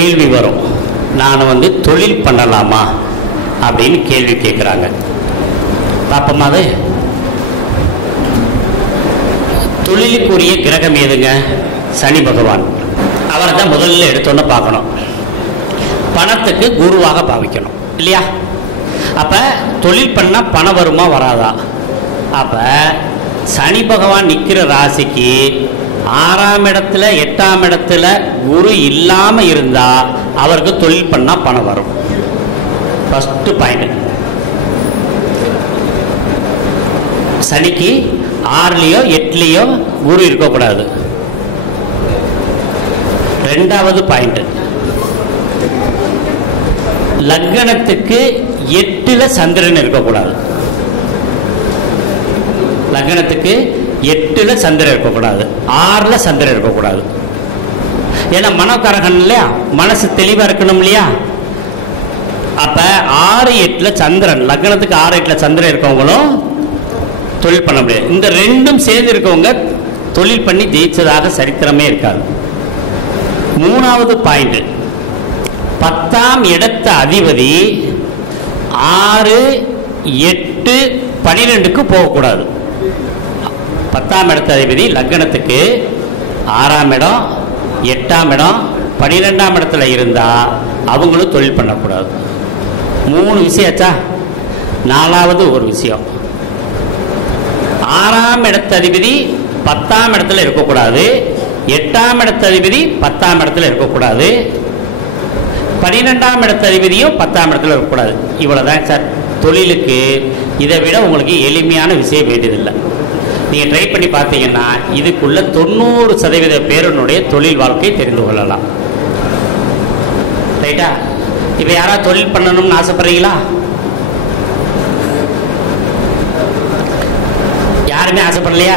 கேள்வி வரும், நான் தொழில் பண்ணலாமா அப்படின்னு கேள்வி கேட்குறாங்க. பாப்போமா? அது தொழிலுக்குரிய கிரகம் எதுங்க? சனி பகவான். அவரை தான் முதல்ல எடுத்தோன்னு பார்க்கணும். பணத்துக்கு குருவாக பாவிக்கணும் இல்லையா? அப்போ தொழில் பண்ணால் பணம் வருமா வராதா? அப்போ சனி பகவான் நிற்கிற ராசிக்கு 6ஆம் இடத்துல 8ஆம் இடத்துல குரு இல்லாமல் இருந்தால் அவருக்கு தொழில் பண்ணால் பணம் வரும். First point. சனிக்கு 6லேயோ 8லேயோ குரு இருக்கக்கூடாது. 2வது பாயிண்ட், லக்னத்துக்கு 8ல் சந்திரன் இருக்கக்கூடாது. லக்னத்துக்கு 8ல் சந்திரன் இருக்கக்கூடாது, 6ல் சந்திரன் இருக்கக்கூடாது. ஏன்னா மனோகாரகன் இல்லையா, மனசு தெளிவாக இருக்கணும் இல்லையா? அப்போ 6, 8ல் சந்திரன், லக்னத்துக்கு 6, 8ல் சந்திரன் இருக்கவங்களும் தொழில் பண்ண முடியாது. இந்த ரெண்டும் சேர்ந்து இருக்கவங்க தொழில் பண்ணி ஜெயிச்சதாக சரித்திரமே இருக்காது. 3வது பாயிண்ட், 10ஆம் இடத்த அதிபதி 6, 8, 12க்கு போகக்கூடாது. 10ஆம் இடத்த அதிபதி லக்னத்துக்கு 6ஆம் இடம், 8ஆம் இடம், 12ஆம் இடத்துல இருந்தால் அவங்களும் தொழில் பண்ணக்கூடாது. 3 விஷயச்சா? 4வது ஒரு விஷயம், 6ஆம் இடத்த அதிபதி 10ஆம் இடத்துல இருக்கக்கூடாது, 8ஆம் இடத்த அதிபதி 10ஆம் இடத்துல இருக்கக்கூடாது, 12ஆம் இடத்த அதிபதியும் 10ஆம் இடத்துல இருக்கக்கூடாது. இவ்வளோதான் சார் தொழிலுக்கு. இதை விட உங்களுக்கு எளிமையான விஷயம் வேண்டியதில்லை. நீங்கள் ட்ரை பண்ணி பார்த்தீங்கன்னா இதுக்குள்ள 90% பேருனுடைய தொழில் வாழ்க்கை தெரிந்து கொள்ளலாம். ரைட்டா? இப்போ யாராவது தொழில் பண்ணணும்னு ஆசைப்படுறீங்களா? யாருமே ஆசைப்படலையா?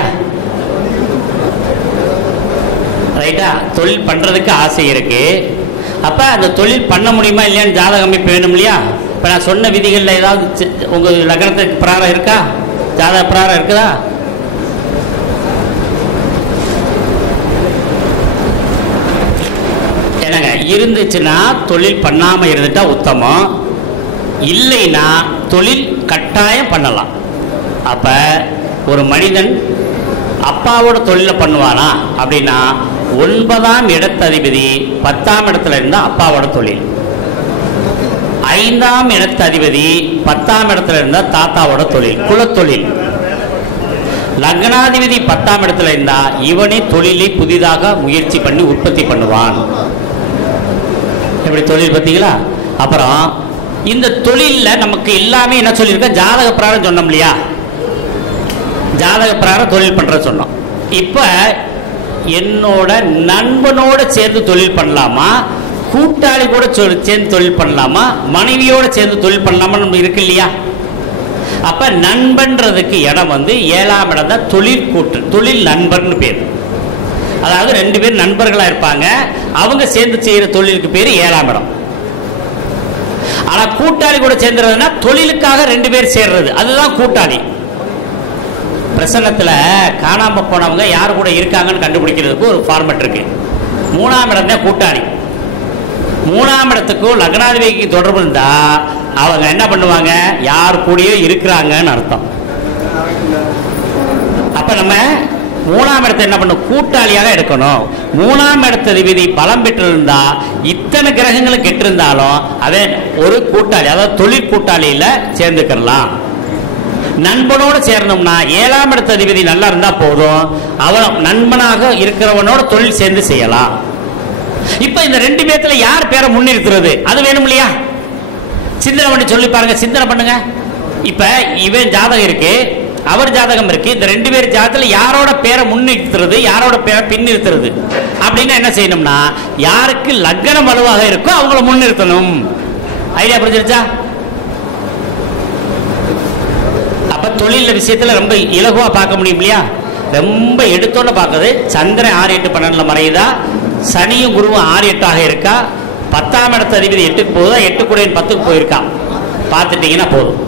ரைட்டா? தொழில் பண்ணுறதுக்கு ஆசை இருக்கு. அப்போ அந்த தொழில் பண்ண முடியுமா இல்லையான்னு ஜாதக அமைப்பு வேணும் இல்லையா? இப்போ நான் சொன்ன விதிகளில் ஏதாவது உங்கள் லக்னத்துக்கு பிராரம் இருக்கா? ஜாதக பிராரம் இருக்குதா? என்னங்க இருந்துச்சுன்னா தொழில் பண்ணாமல் இருந்துட்டா உத்தமம். இல்லைன்னா தொழில் கட்டாயம் பண்ணலாம். அப்போ ஒரு மனிதன் அப்பாவோட தொழிலை பண்ணுவானா அப்படின்னா 9ஆம் இடத்த அதிபதி 10ஆம் இடத்துல இருந்தால் அப்பாவோட தொழில், 5ஆம் இடத்த அதிபதி 10ஆம் இடத்துல இருந்தால் தாத்தாவோட தொழில், குலத்தொழில். லக்னாதிபதி 10ஆம் இடத்துல இருந்தா இவனே தொழிலை புதிதாக முயற்சி பண்ணி உற்பத்தி பண்ணுவான். எப்படி தொழில் பார்த்தீங்களா? அப்புறம் இந்த தொழிலில் நமக்கு எல்லாமே என்ன சொல்லியிருக்க? ஜாதக பிராரம் சொன்னோம் இல்லையா? ஜாதக பிராரம் தொழில் பண்ற சொன்னோம். இப்போ என்னோட நண்பனோட சேர்ந்து தொழில் பண்ணலாமா, கூட்டாளி கூட சேர்ந்து தொழில் பண்ணலாமா, மனைவியோட சேர்ந்து தொழில் பண்ணலாமா நம்ம இருக்கு இல்லையா? அப்ப நண்பன்றதுக்கு இடம் 7ஆம் இடம் தான். தொழில் கூட்டு, தொழில் நண்பர்னு பேர். அதாவது 2 பேர் நண்பர்களா இருப்பாங்க, அவங்க சேர்ந்து செய்யற தொழிலுக்கு பேர் 7ஆம் இடம். ஆனா கூட்டாளி கூட சேர்ந்துறதுன்னா தொழிலுக்காக 2 பேர் சேர்றது, அதுதான் கூட்டாளி. பிரசன்னத்தில் காணாம போனவங்க யார் கூட இருக்காங்கன்னு கண்டுபிடிக்கிறதுக்கு ஒரு ஃபார்மட் இருக்கு. 3ஆம் இடம் தான் கூட்டாளி. 3ஆம் இடத்துக்கும் லக்னாதிபதிக்கு தொடர்பு இருந்தா அவங்க என்ன பண்ணுவாங்க? யார் கூடயோ இருக்கிறாங்கன்னு அர்த்தம். அப்ப நம்ம 3ஆம் இடத்தை என்ன பண்ணும்? கூட்டாளியாக எடுக்கணும். 3ஆம் இடத்த அதிபதி பலம் பெற்றிருந்தா இத்தனை கிரகங்களும் கெட்டிருந்தாலும் அதே ஒரு கூட்டாளி, அதாவது தொழில் கூட்டாளியில சேர்ந்துக்கலாம். நண்பனோடு சேரணும்னா 7ஆம் இடத்த அதிபதி நல்லா இருந்தா போதும், அவன் நண்பனாக இருக்கிறவனோட தொழில் சேர்ந்து செய்யலாம். இப்ப இந்த 2 பேர்த்துல யார் பேரை முன்னிறுத்துறது அது வேணும் இல்லையா? சிந்தனை பண்ணி சொல்லி பாருங்க, சிந்தனை பண்ணுங்க. இப்ப இவன் ஜாதகம் இருக்கு, அவர் ஜாதகம் இருக்கு, இந்த 2 பேர் ஜாதகத்துல யாரோட பேரை முன்னிறுத்துறது, யாரோட பேரை பின்னிறுத்துறது அப்படின்னா என்ன செய்யணும்னா யாருக்கு லக்னம் வலுவாக இருக்கோ அவங்கள முன்னிறுத்தணும். ஐடியா புரிஞ்சிருச்சா? தொழில் விஷயத்துல ரொம்ப இலகுவா பார்க்க முடியும் இல்லையா? ரொம்ப எடுத்தோன்னு பார்க்குறது சந்திரன் 6, 8, 12 மறையுதா, சனியும் குருவும் 6, 8 இருக்கா, 10ஆம் இடத்த அதிபதி 8க்கு போகுதா, 8 கூட 10க்கு போயிருக்கா பார்த்துட்டீங்கன்னா போதும்.